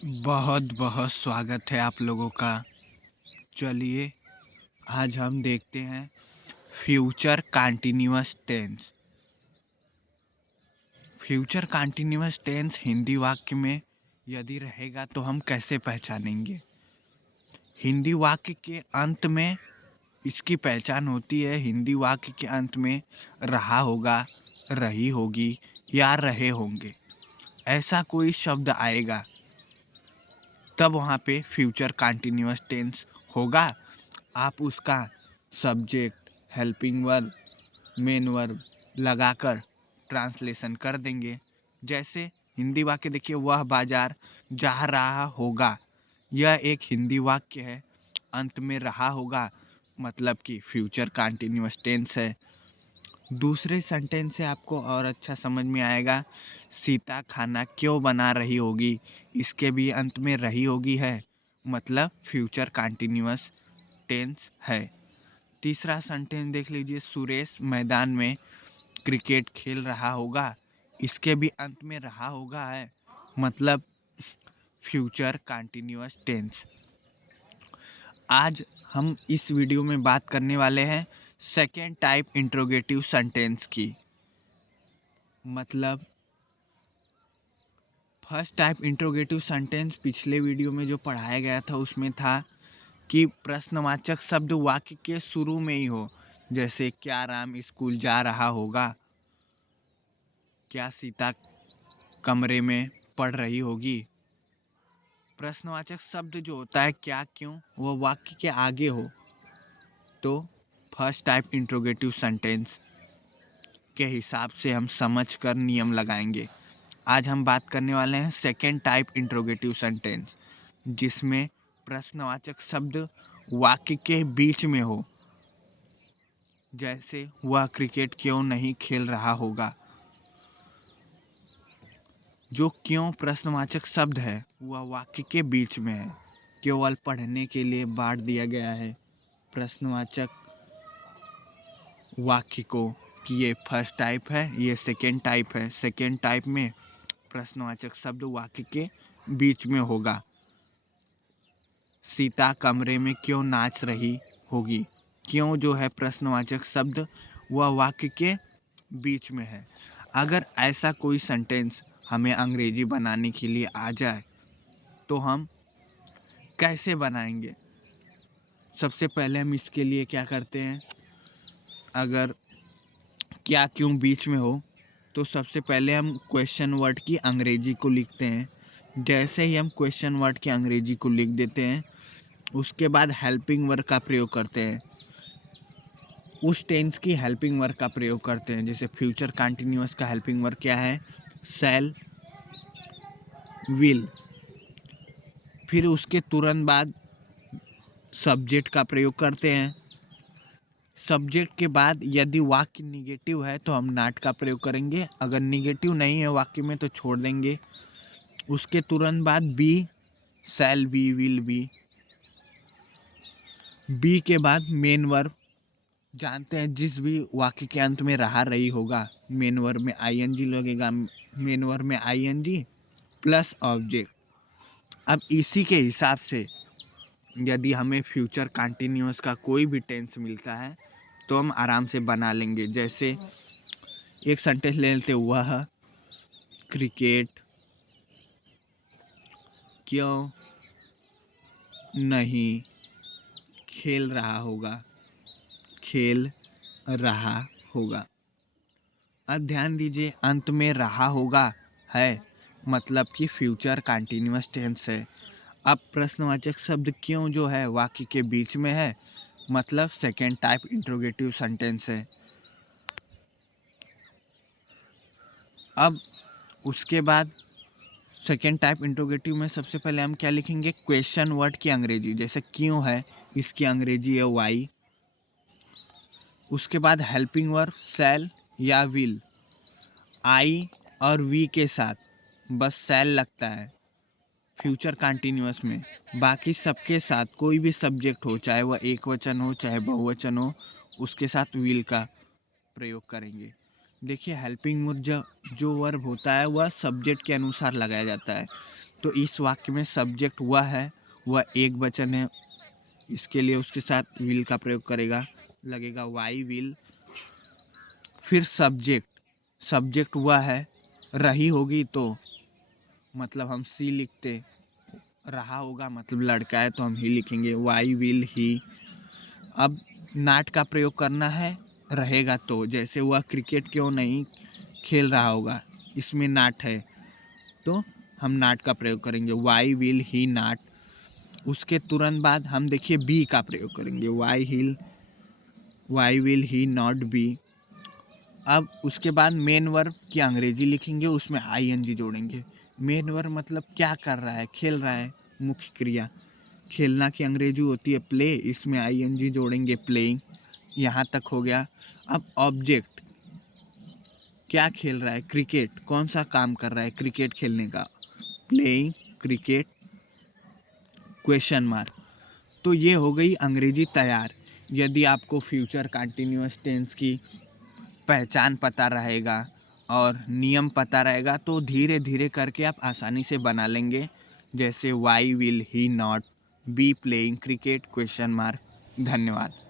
बहुत बहुत स्वागत है आप लोगों का। चलिए आज हम देखते हैं future continuous tense. Future continuous tense Hindi वाक्य में यदि रहेगा तो हम कैसे पहचानेंगे। हिंदी वाक्य के अंत में इसकी पहचान होती है। हिंदी वाक्य के अंत में रहा होगा, रही होगी या रहे होंगे, ऐसा कोई शब्द आएगा तब वहाँ पे फ्यूचर कंटीन्यूअस टेंस होगा। आप उसका subject, helping verb, main verb लगाकर ट्रांसलेशन कर देंगे। जैसे हिंदी वाक्य देखिए, वह बाजार जा रहा होगा। यह एक हिंदी वाक्य है। अंत में रहा होगा मतलब कि फ्यूचर कंटीन्यूअस टेंस है। दूसरे सेंटेंस से आपको और अच्छा समझ में आएगा। सीता खाना क्यों बना रही होगी, इसके भी अंत में रही होगी है, मतलब फ्यूचर कंटीन्यूअस टेंस है। तीसरा सेंटेंस देख लीजिए, सुरेश मैदान में क्रिकेट खेल रहा होगा, इसके भी अंत में रहा होगा है, मतलब फ्यूचर कंटीन्यूअस टेंस। आज हम इस वीडियो में बात करने वाले हैं सेकेंड टाइप इंट्रोगेटिव सेंटेंस की। मतलब फर्स्ट टाइप इंट्रोगेटिव सेंटेंस पिछले वीडियो में जो पढ़ाया गया था उसमें था कि प्रश्नवाचक शब्द वाक्य के शुरू में ही हो। जैसे क्या राम स्कूल जा रहा होगा, क्या सीता कमरे में पढ़ रही होगी। प्रश्नवाचक शब्द जो होता है क्या क्यों, वो वाक्य के आगे हो तो फर्स्ट टाइप इंट्रोगेटिव सेंटेंस के हिसाब से हम समझकर नियम लगाएंगे। आज हम बात करने वाले हैं सेकेंड टाइप इंट्रोगेटिव सेंटेंस, जिसमें प्रश्नवाचक शब्द वाक्य के बीच में हो। जैसे वह क्रिकेट क्यों नहीं खेल रहा होगा। जो क्यों प्रश्नवाचक शब्द है वह वाक्य के बीच में है, केवल पढ़ने के लिए बांट दिया गया है प्रश्नवाचक वाक्य को कि ये फर्स्ट टाइप है, ये सेकेंड टाइप है। सेकेंड टाइप में प्रश्नवाचक शब्द वाक्य के बीच में होगा। सीता कमरे में क्यों नाच रही होगी, क्यों जो है प्रश्नवाचक शब्द वह वाक्य के बीच में है। अगर ऐसा कोई सेंटेंस हमें अंग्रेजी बनाने के लिए आ जाए तो हम कैसे बनाएंगे। सबसे पहले हम इसके लिए क्या करते हैं, अगर क्या क्यों बीच में हो तो सबसे पहले हम क्वेश्चन वर्ड की अंग्रेजी को लिखते हैं। जैसे ही हम क्वेश्चन वर्ड की अंग्रेजी को लिख देते हैं उसके बाद हेल्पिंग वर्ब का प्रयोग करते हैं। उस टेंस की हेल्पिंग वर्ब का प्रयोग करते हैं। जैसे फ्यूचर कंटिन्यूअस का हेल्पिंग वर्ब क्या है, शैल, विल। फिर उसके तुरंत बाद सब्जेक्ट का प्रयोग करते हैं। सब्जेक्ट के बाद यदि वाक्य निगेटिव है तो हम नॉट का प्रयोग करेंगे, अगर निगेटिव नहीं है वाक्य में तो छोड़ देंगे। उसके तुरंत बाद be, shall be, will be. Be के बाद मेन वर्ब, जानते हैं जिस भी वाक्य के अंत में रहा रही होगा मेन वर्ब में आईएनजी लगेगा। मेन वर्ब में आईएनजी प्लस ऑब्जेक्ट। अब इसी के हिसाब से यदि हमें फ्यूचर कंटिन्यूअस का कोई भी टेंस मिलता है तो हम आराम से बना लेंगे। जैसे एक सेंटेंस ले लेते, वह क्रिकेट क्यों नहीं खेल रहा होगा, खेल रहा होगा। अब ध्यान दीजिए अंत में रहा होगा है, मतलब कि फ्यूचर कंटिन्यूअस टेंस है। अब प्रश्नवाचक शब्द क्यों जो है वाक्य के बीच में है, मतलब सेकेंड टाइप इंट्रोगेटिव सेंटेंस है। अब उसके बाद सेकेंड टाइप इंट्रोगेटिव में सबसे पहले हम क्या लिखेंगे, क्वेश्चन वर्ड की अंग्रेजी। जैसे क्यों है, इसकी अंग्रेजी है वाई। उसके बाद हेल्पिंग वर्ब शैल या विल, आई और वी के साथ बस शैल लगता है फ्यूचर कंटिन्यूअस में। बाकी सबके साथ कोई भी सब्जेक्ट हो, चाहे वह एक वचन हो चाहे बहुवचन हो, उसके साथ विल का प्रयोग करेंगे। देखिए हेल्पिंग वर्ब जो वर्ब होता है वह सब्जेक्ट के अनुसार लगाया जाता है। तो इस वाक्य में सब्जेक्ट वह है, वह एक वचन है, इसके लिए उसके साथ विल का प्रयोग करेगा, लगेगा वाई विल। फिर सब्जेक्ट वह है, रही होगी तो मतलब हम सी लिखते, रहा होगा मतलब लड़का है तो हम ही लिखेंगे, वाई विल ही। अब नाट का प्रयोग करना है, रहेगा तो, जैसे वह क्रिकेट क्यों नहीं खेल रहा होगा, इसमें नाट है तो हम नाट का प्रयोग करेंगे, वाई विल ही नाट। उसके तुरंत बाद हम देखिए बी का प्रयोग करेंगे, why will he not be. अब उसके बाद मेन वर्ब की अंग्रेजी लिखेंगे, उसमें आईएनजी जोड़ेंगे। मेन वर्ब मतलब क्या कर रहा है, खेल रहा है, मुख्य क्रिया। खेलना की अंग्रेजी होती है प्ले, इसमें आईएनजी जोड़ेंगे, प्लेइंग। यहाँ तक हो गया। अब ऑब्जेक्ट क्या खेल रहा है, क्रिकेट। कौन सा काम कर रहा है, क्रिकेट खेलने का, प्लेइंग क्रिकेट क्वेश्चन मार्क। तो ये हो गई अंग्रेजी तैयार। यदि आपको फ्यूचर कंटिन्यूअस टेंस की पहचान पता रहेगा और नियम पता रहेगा तो धीरे धीरे करके आप आसानी से बना लेंगे। जैसे why will he not be playing cricket question mark. धन्यवाद।